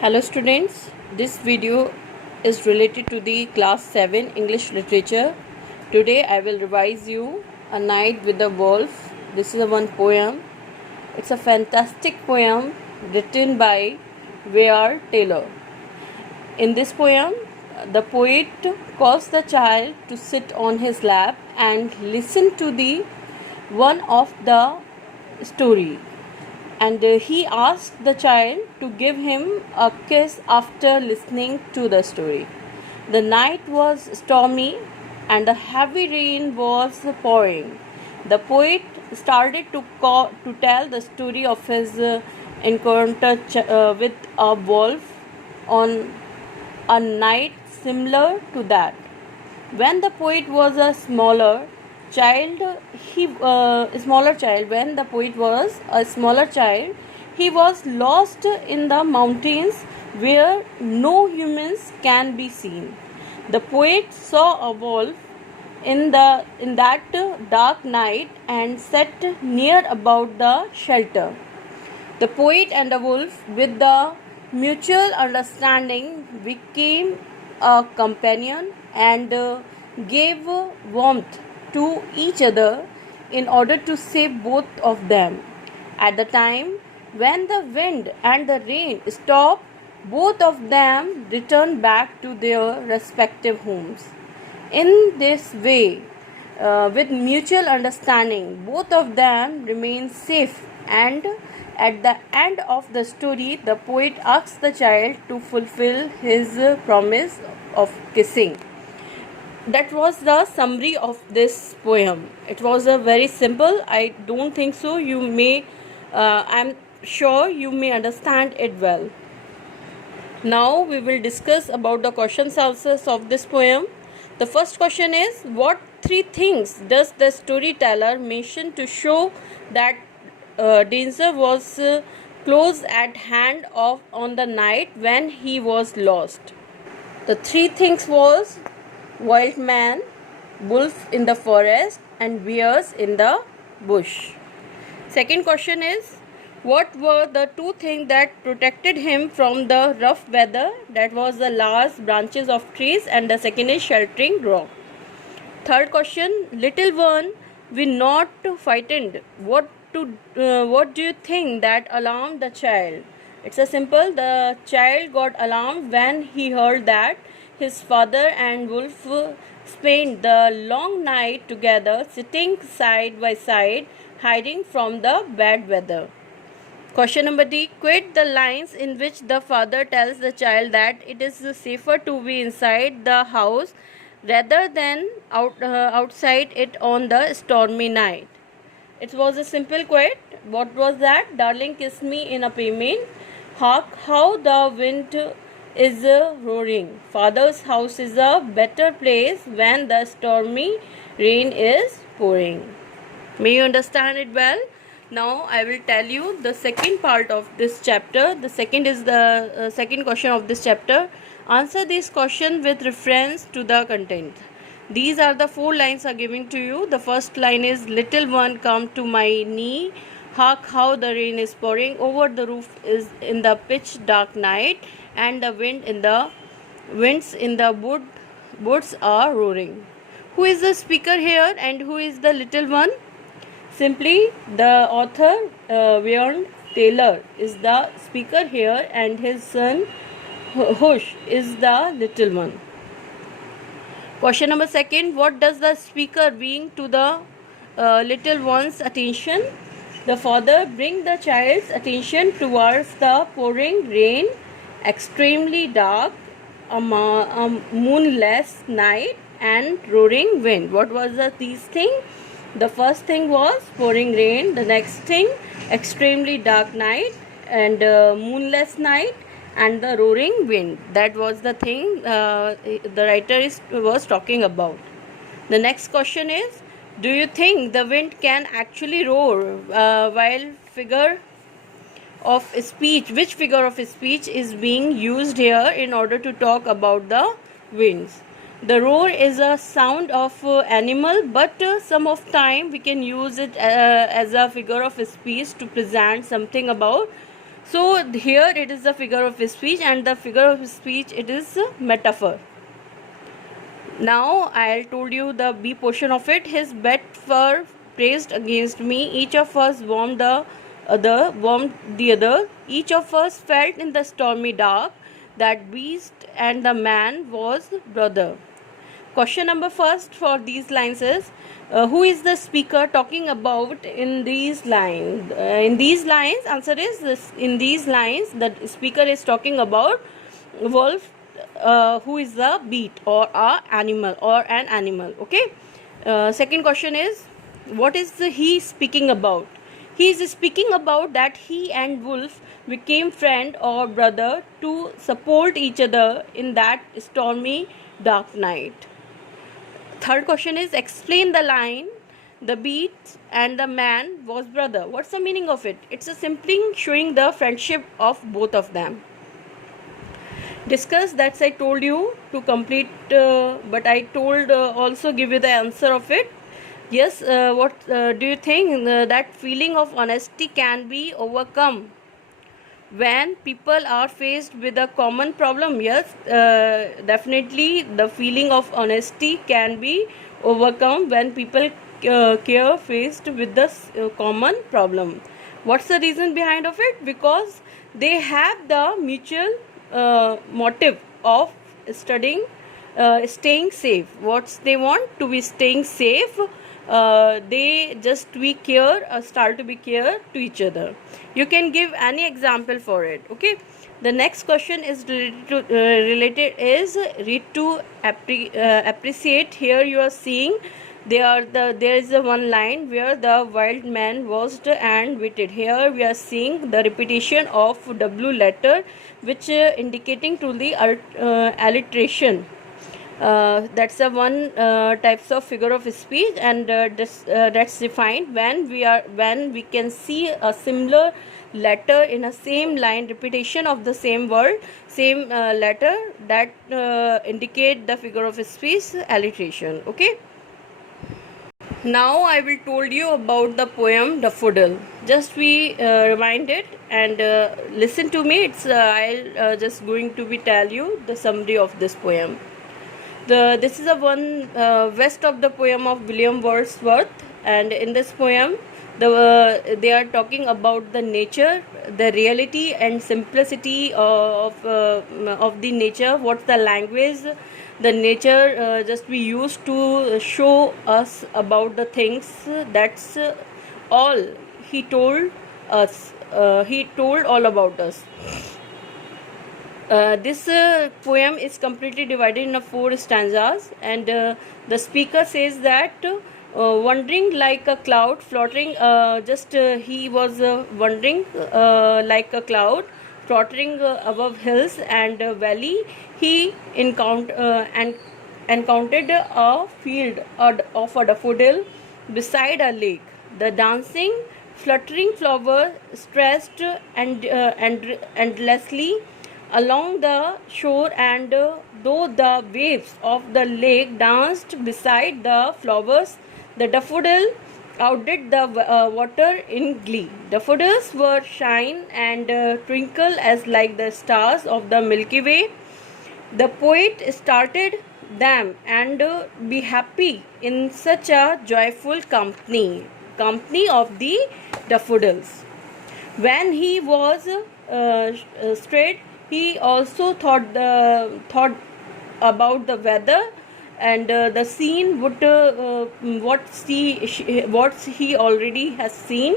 Hello students, this video is related to the class 7 English literature. Today I will revise you A Night with the Wolf. This is one poem. It's a fantastic poem written by Ware Taylor. In this poem, the poet calls the child to sit on his lap and listen to the one of the story, and he asked the child to give him a kiss after listening to the story. The night was stormy and the heavy rain was pouring. The poet started to tell the story of his encounter with a wolf on a night similar to that. When the poet was a child, when the poet was a smaller child, he was lost in the mountains where no humans can be seen. The poet saw a wolf in that dark night and sat near about the shelter. The poet and the wolf, with the mutual understanding, became a companion and gave warmth to each other in order to save both of them. At the time when the wind and the rain stopped, both of them returned back to their respective homes. In this way, with mutual understanding, both of them remain safe, and at the end of the story, the poet asks the child to fulfill his promise of kissing. That was the summary of this poem. It was a very simple. I don't think so. I'm sure you may understand it well. Now we will discuss about the questions answers of this poem. The first question is, what three things does the storyteller mention to show that danger was close at hand on the night when he was lost? The three things was wild man, wolf in the forest, and bears in the bush. Second question is, what were the two things that protected him from the rough weather? That was the large branches of trees, and the second is sheltering rock. Third question, little one, we not frightened. What do you think that alarmed the child? It's a simple. The child got alarmed when he heard that his father and wolf spent the long night together, sitting side by side, hiding from the bad weather. Question number D. Quote the lines in which the father tells the child that it is safer to be inside the house rather than outside it on the stormy night. It was a simple quote. What was that? Darling, kiss me in a payment. Hark how the wind is roaring. Father's house is a better place when the stormy rain is pouring. May you understand it well? Now I will tell you the second part of this chapter. The second is the second question of this chapter. Answer this question with reference to the content. These are the 4 lines are given to you. The first line is, little one, come to my knee. Hark how the rain is pouring over the roof is in the pitch dark night, and the winds in the woods are roaring. Who is the speaker here and who is the little one? Simply, the author Ware Taylor is the speaker here, and his son Hush is the little one. Question number second, what does the speaker bring to the little one's attention? The father brings the child's attention towards the pouring rain, extremely dark, a moonless night, and roaring wind. What was these things? The first thing was pouring rain. The next thing, extremely dark night and moonless night, and the roaring wind. That was the thing the writer was talking about. The next question is, do you think the wind can actually roar? Which figure of speech is being used here in order to talk about the winds? The roar is a sound of animal, but some of time we can use it as a figure of speech to present something about So here it is the figure of speech, and the figure of speech, it is a metaphor. Now I told you the B portion of it. His bed were pressed against me. Each of us warmed the other. Each of us felt in the stormy dark that beast and the man was brother. Question number first for these lines is, who is the speaker talking about in these lines? In these lines, answer is this. In these lines, the speaker is talking about wolf, who is the beat or a animal or an animal. Okay. Second question is, what is he speaking about? He is speaking about that he and wolf became friend or brother to support each other in that stormy dark night. Third question is, explain the line, the beast and the man was brother. What's the meaning of it? It's a simply showing the friendship of both of them. Discuss, that's I told you to complete, but I told also give you the answer of it. Yes, what do you think that feeling of honesty can be overcome when people are faced with a common problem? Yes, definitely the feeling of honesty can be overcome when people care faced with the common problem. What's the reason behind of it? Because they have the mutual motive of staying safe. What they want to be staying safe. They just start to be care to each other. You can give any example for it. Okay. The next question is related is read to appreciate. Here you are seeing there is a one line where the wild man was and waited. Here we are seeing the repetition of W letter, which indicating to the alliteration. That's the one types of figure of speech, and that's defined when we can see a similar letter in a same line, repetition of the same word, same letter, that indicate the figure of speech alliteration. Okay. Now I will told you about the poem Daffodil. Just be reminded and listen to me. It's I'll just going to be tell you the summary of this poem. This is a one west of the poem of William Wordsworth, and in this poem they are talking about the nature, the reality and simplicity of the nature. What's the language the nature just we used to show us about the things. That's all he told us. He told all about us. This poem is completely divided into 4 stanzas, and the speaker says that wandering like a cloud fluttering, he was wandering like a cloud fluttering above hills and valley. He encountered a field of a daffodil beside a lake. The dancing, fluttering flower stretched endlessly along the shore, and though the waves of the lake danced beside the flowers, the daffodil outdid the water in glee. Daffodils were shine and twinkle as like the stars of the Milky Way. The poet started them and be happy in such a joyful company of the daffodils. When he was straight, he also thought about the weather and the scene would what he already has seen.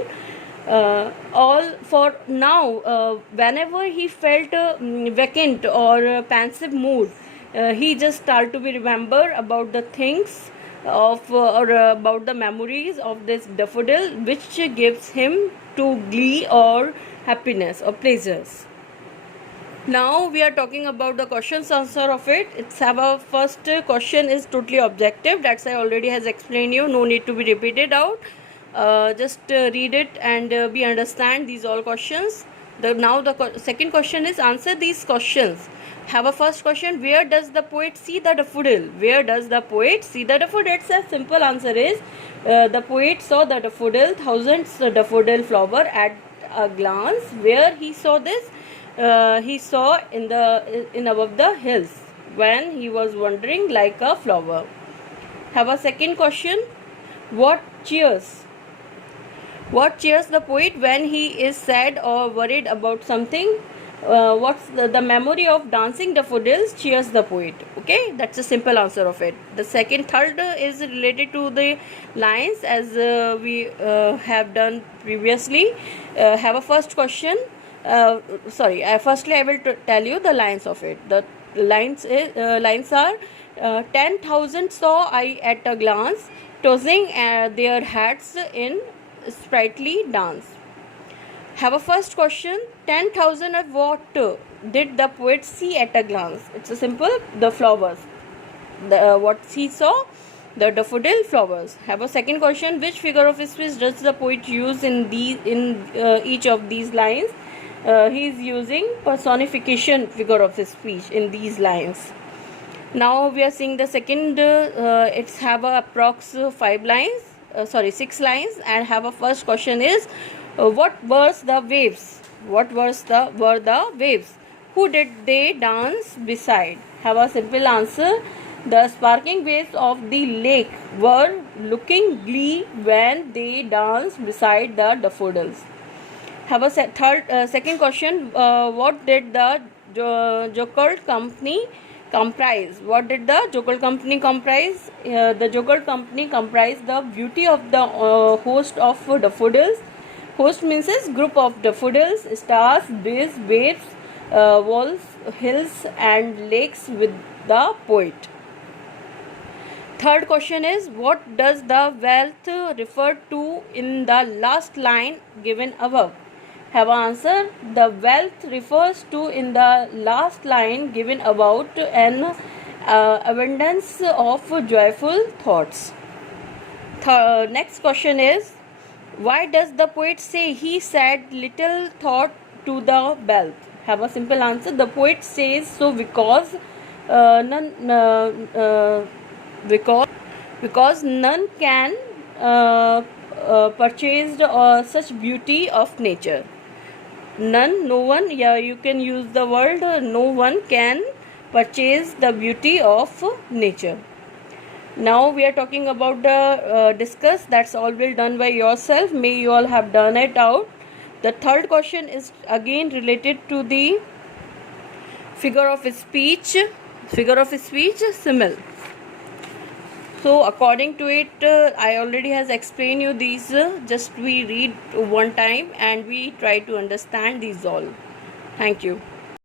All for now, whenever he felt vacant or pensive mood, he just started to be remember about the things of or about the memories of this daffodil, which gives him to glee or happiness or pleasures. Now we are talking about the questions answer of it. It's our first question is totally objective. That's I already has explained you. No need to be repeated out. Just read it and we understand these all questions. Now the second question is answer these questions. Have a first question. Where does the poet see the daffodil? Where does the poet see the daffodil? It's a simple answer is the poet saw the daffodil, thousands daffodil flower a glance. Where he saw this? He saw in above the hills when he was wandering like a flower. Have a second question. What cheers? What cheers the poet when he is sad or worried about something? What's the memory of dancing daffodils cheers the poet? Okay, that's a simple answer of it. The third is related to the lines, as we have done previously. Have a first question. Firstly, I will tell you the lines of it. The lines are 10,000 saw I at a glance, tossing their hats in sprightly dance. Have a first question. 10,000 of what did the poet see at a glance? It's a simple, the flowers. What he saw, the daffodil flowers. Have a second question. Which figure of speech does the poet use in each of these lines? He is using personification figure of speech in these lines. Now we are seeing the second. It's have a approx 6 lines, and have a first question is, what were the waves? What were the waves? Who did they dance beside? Have a simple answer. The sparkling waves of the lake were looking glee when they danced beside the daffodils. Have a second question. What did the Jokel Company comprise? What did the Jokel Company comprise? The Jokel Company comprised the beauty of the host of daffodils. Host means is group of daffodils, stars, bees, waves, walls, hills, and lakes with the poet. Third question is, what does the wealth refer to in the last line given above? Have an answer. The wealth refers to in the last line given about an abundance of joyful thoughts. Next question is, why does the poet say he said little thought to the wealth? Have a simple answer. The poet says so because none can purchase such beauty of nature. No one, you can use the word no one can purchase the beauty of nature. Now we are talking about the discuss. That's all well done by yourself. May you all have done it out. The third question is again related to the figure of speech simile. So according to it, I already has explained you these. Just we read one time and we try to understand these all. Thank you.